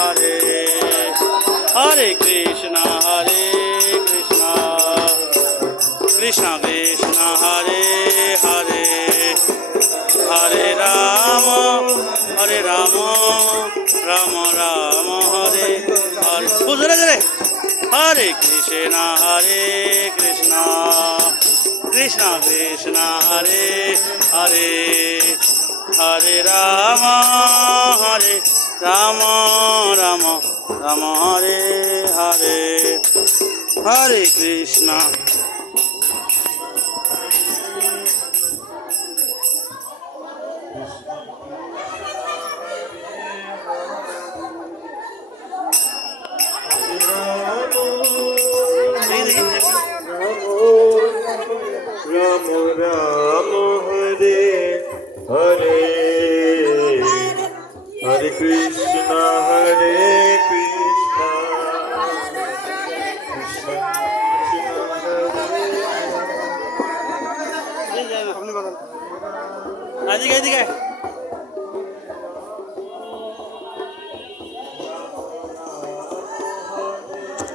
Hare Hare Krishna Krishna Krishna Hare Hare Hare Rama Rama Rama Hare Hare Hare Krishna Krishna Krishna Hare Hare Hare Rama Rama Rama Hare Hare Hare Krishna